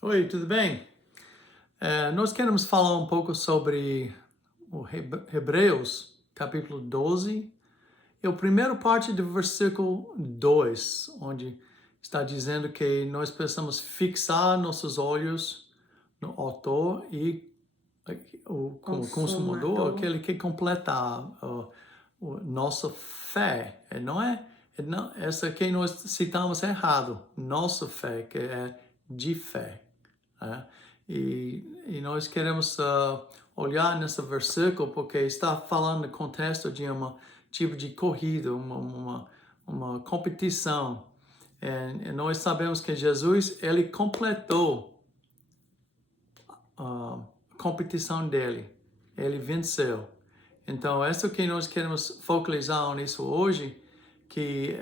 Oi, tudo bem? Nós queremos falar um pouco sobre o Hebreus, capítulo 12, e a primeira parte do versículo 2, onde está dizendo que nós precisamos fixar nossos olhos no autor e o consumador, Consumador. aquele que completa nossa fé. Essa que nós citamos errado, nossa fé, que é de fé. Né? E nós queremos olhar nesse versículo porque está falando no contexto de um tipo de corrida, uma competição. E nós sabemos que Jesus, ele completou a competição dele. Ele venceu. Então, isso que nós queremos focalizar nisso hoje, que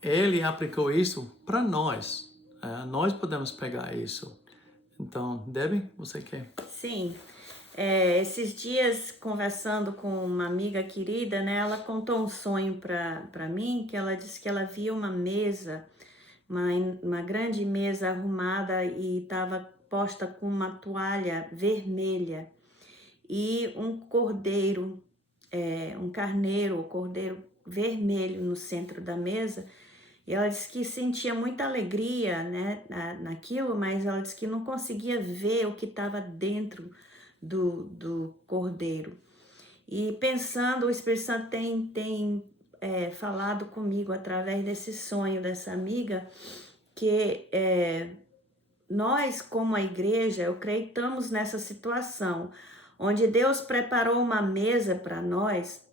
ele aplicou isso para nós. Nós podemos pegar isso. Então, Debbie, você quer? Sim. Esses dias, conversando com uma amiga querida, né, ela contou um sonho para mim, que ela disse que ela via uma mesa, uma, uma grande mesa arrumada e estava posta com uma toalha vermelha e um cordeiro, um carneiro, cordeiro vermelho no centro da mesa. E ela disse que sentia muita alegria, né, naquilo, mas ela disse que não conseguia ver o que estava dentro do cordeiro. E pensando, o Espírito Santo tem falado comigo através desse sonho dessa amiga, que nós, como a igreja, eu creio, estamos nessa situação, onde Deus preparou uma mesa para nós,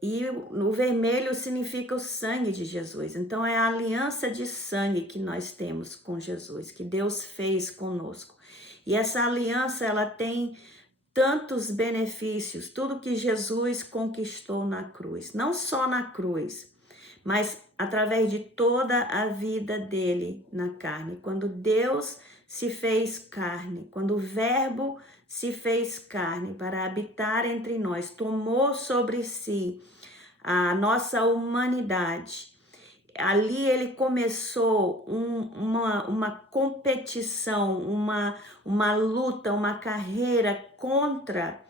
e o vermelho significa o sangue de Jesus. Então é a aliança de sangue que nós temos com Jesus, que Deus fez conosco. E essa aliança, ela tem tantos benefícios, tudo que Jesus conquistou na cruz. Não só na cruz, mas através de toda a vida dele na carne. Quando Deus se fez carne, quando o Verbo se fez carne para habitar entre nós, tomou sobre si a nossa humanidade. Ali ele começou uma competição, uma luta, uma carreira contra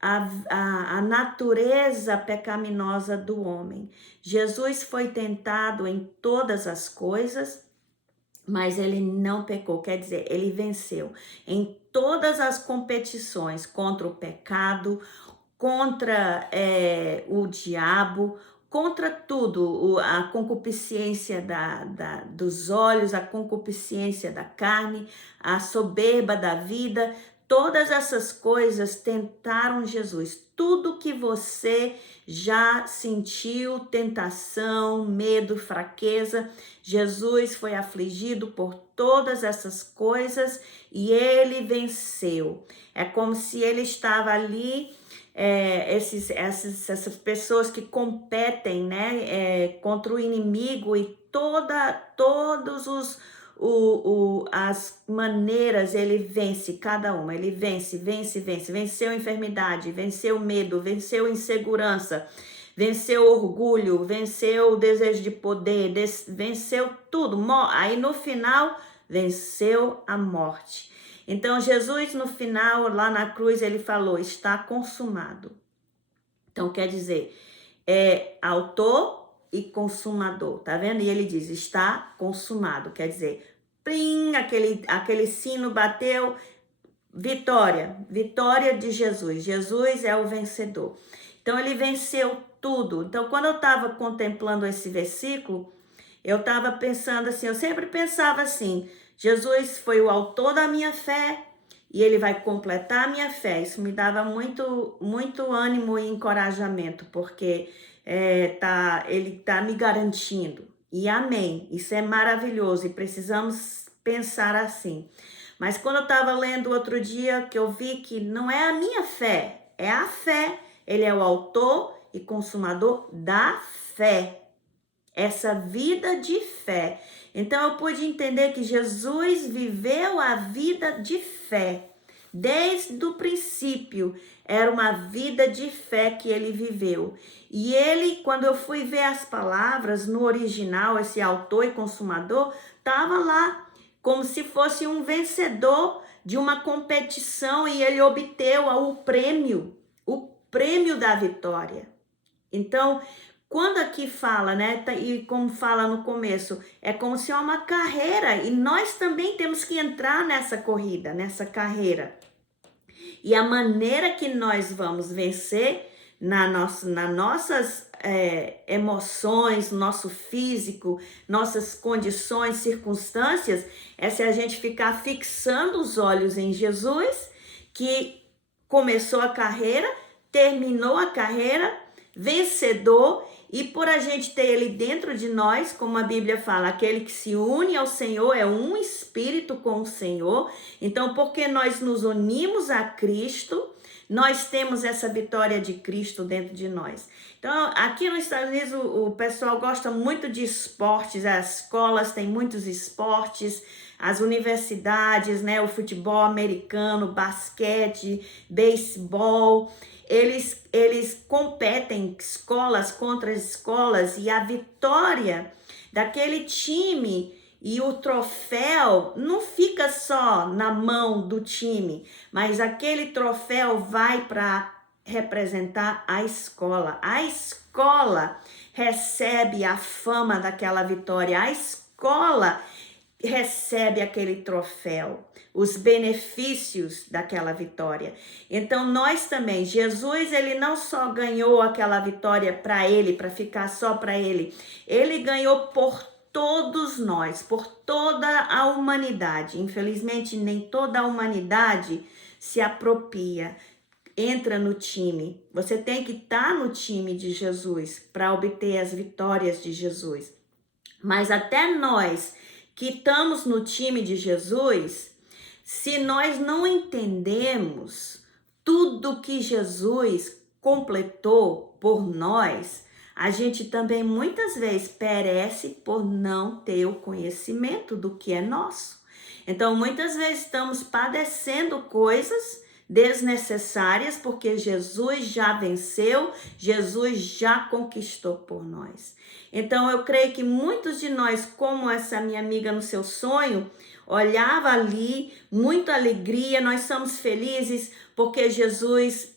a natureza pecaminosa do homem. Jesus foi tentado em todas as coisas, mas ele não pecou, quer dizer, ele venceu em todas as competições contra o pecado, contra o diabo, contra tudo, a concupiscência dos olhos, a concupiscência da carne, a soberba da vida. Todas essas coisas tentaram Jesus. Tudo que você já sentiu, tentação, medo, fraqueza, Jesus foi afligido por todas essas coisas e ele venceu. É como se ele estava ali, essas pessoas que competem, né, contra o inimigo, e todos as maneiras ele vence cada uma. Ele vence. Venceu a enfermidade, venceu o medo, venceu a insegurança, venceu o orgulho, venceu o desejo de poder, venceu tudo. Aí no final, venceu a morte. Então Jesus no final, lá na cruz, ele falou, está consumado. Então quer dizer, é autor e consumador, tá vendo? E ele diz, está consumado, quer dizer, plim, aquele sino bateu, vitória de Jesus. Jesus é o vencedor. Então ele venceu tudo. Então quando eu estava contemplando esse versículo, eu estava pensando assim, eu sempre pensava assim, Jesus foi o autor da minha fé e ele vai completar a minha fé. Isso me dava muito ânimo e encorajamento, porque ele está me garantindo. E amém, isso é maravilhoso e precisamos pensar assim. Mas quando eu estava lendo outro dia, que eu vi que não é a minha fé, é a fé. Ele é o autor e consumador da fé. Essa vida de fé. Então eu pude entender que Jesus viveu a vida de fé. Desde o princípio, era uma vida de fé que ele viveu. E ele, quando eu fui ver as palavras no original, esse autor e consumador, estava lá como se fosse um vencedor de uma competição e ele obteve o prêmio da vitória. Então, quando aqui fala, né, e como fala no começo, é como se é uma carreira e nós também temos que entrar nessa corrida, nessa carreira. E a maneira que nós vamos vencer nas nossas emoções, nosso físico, nossas condições, circunstâncias, é se a gente ficar fixando os olhos em Jesus, que começou a carreira, terminou a carreira, vencedor, e por a gente ter ele dentro de nós, como a Bíblia fala, aquele que se une ao Senhor é um espírito com o Senhor. Então, porque nós nos unimos a Cristo, nós temos essa vitória de Cristo dentro de nós. Então, aqui nos Estados Unidos, o pessoal gosta muito de esportes, as escolas têm muitos esportes, as universidades, né, o futebol americano, basquete, beisebol. Eles competem escolas contra escolas e a vitória daquele time e o troféu não fica só na mão do time, mas aquele troféu vai para representar a escola. A escola recebe a fama daquela vitória, a escola recebe aquele troféu, os benefícios daquela vitória. Então nós também, Jesus, ele não só ganhou aquela vitória para ele, para ficar só para ele, ele ganhou por todos nós, por toda a humanidade. Infelizmente, nem toda a humanidade se apropria, entra no time. Você tem que estar no time de Jesus para obter as vitórias de Jesus. Mas até nós que estamos no time de Jesus, se nós não entendemos tudo que Jesus completou por nós, a gente também muitas vezes perece por não ter o conhecimento do que é nosso. Então, muitas vezes estamos padecendo coisas desnecessárias porque Jesus já venceu, Jesus já conquistou por nós. Então, eu creio que muitos de nós, como essa minha amiga no seu sonho, olhava ali, muita alegria, nós somos felizes porque Jesus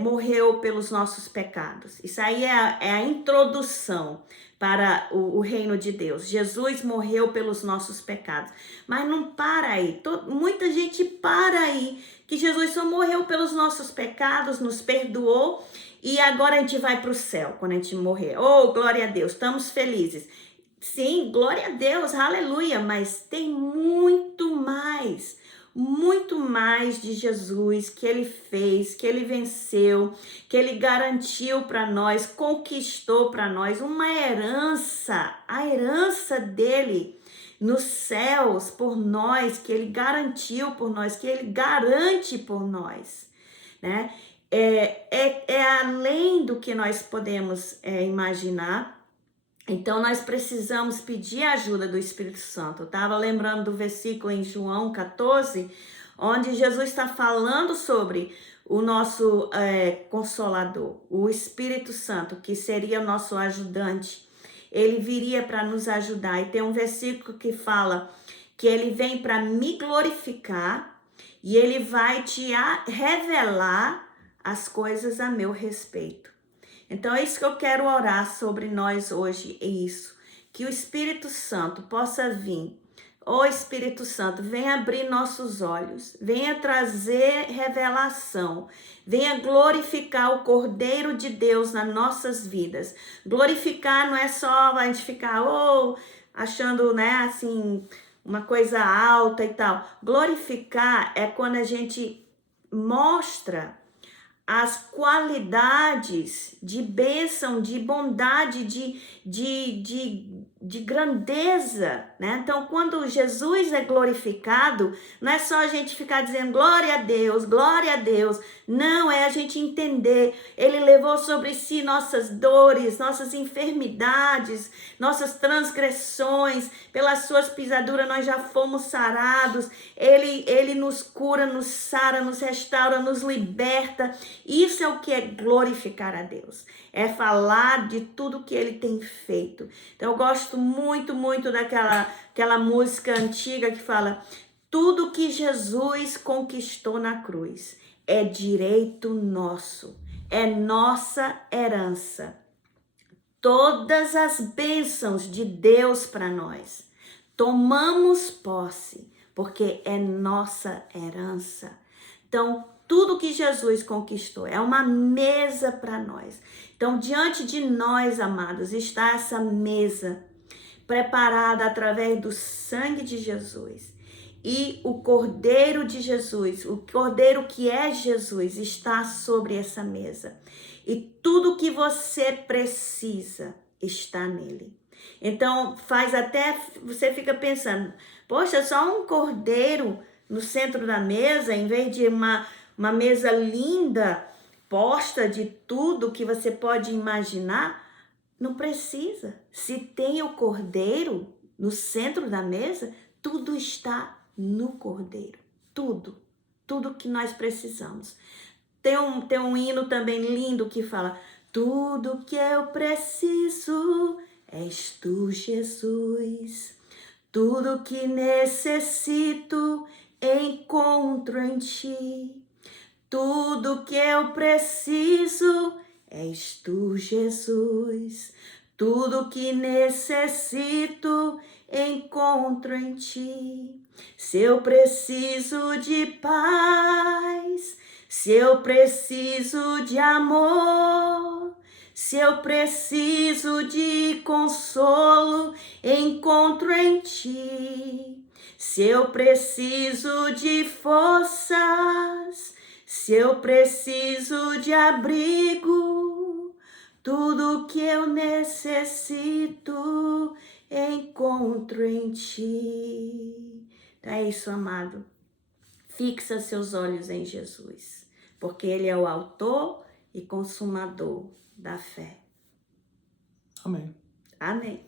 morreu pelos nossos pecados. Isso aí é a introdução para o reino de Deus. Jesus morreu pelos nossos pecados. Mas não para aí. Muita gente para aí, que Jesus só morreu pelos nossos pecados, nos perdoou e agora a gente vai para o céu quando a gente morrer. Oh, glória a Deus, estamos felizes. Sim, glória a Deus, aleluia, mas tem muito mais de Jesus que ele fez, que ele venceu, que ele garantiu para nós, conquistou para nós uma herança, a herança dele nos céus por nós, que ele garantiu por nós, que ele garante por nós, né? É além do que nós podemos imaginar. Então, nós precisamos pedir a ajuda do Espírito Santo. Eu estava lembrando do versículo em João 14, onde Jesus está falando sobre o nosso Consolador, o Espírito Santo, que seria o nosso ajudante. Ele viria para nos ajudar. E tem um versículo que fala que ele vem para me glorificar e ele vai te revelar as coisas a meu respeito. Então é isso que eu quero orar sobre nós hoje, é isso. Que o Espírito Santo possa vir. Ô Espírito Santo, venha abrir nossos olhos, venha trazer revelação, venha glorificar o Cordeiro de Deus nas nossas vidas. Glorificar não é só a gente ficar achando, né, assim, uma coisa alta e tal. Glorificar é quando a gente mostra as qualidades de bênção, de bondade, de grandeza, né? Então, quando Jesus é glorificado, não é só a gente ficar dizendo glória a Deus, glória a Deus. Não, é a gente entender. Ele levou sobre si nossas dores, nossas enfermidades, nossas transgressões. Pelas suas pisaduras nós já fomos sarados. Ele nos cura, nos sara, nos restaura, nos liberta. Isso é o que é glorificar a Deus. É falar de tudo que ele tem feito. Então, eu gosto gosto muito, muito aquela música antiga que fala: tudo que Jesus conquistou na cruz é direito nosso, é nossa herança. Todas as bênçãos de Deus para nós, tomamos posse, porque é nossa herança. Então, tudo que Jesus conquistou é uma mesa para nós. Então, diante de nós, amados, está essa mesa preparada através do sangue de Jesus. E o Cordeiro de Jesus, o Cordeiro que é Jesus, está sobre essa mesa. E tudo que você precisa está nele. Então, faz até, você fica pensando, poxa, só um cordeiro no centro da mesa, em vez de uma mesa linda, posta de tudo que você pode imaginar? Não precisa. Se tem o cordeiro no centro da mesa, tudo está no cordeiro. Tudo que nós precisamos. Tem um hino também lindo que fala: tudo que eu preciso és tu, Jesus. Tudo que necessito encontro em ti. Tudo que eu preciso és tu, Jesus. Tudo que necessito encontro em ti. Se eu preciso de paz, se eu preciso de amor, se eu preciso de consolo, encontro em ti. Se eu preciso de forças, se eu preciso de abrigo, tudo que eu necessito encontro em ti. É isso, amado. Fixa seus olhos em Jesus, porque Ele é o autor e consumador da fé. Amém. Amém.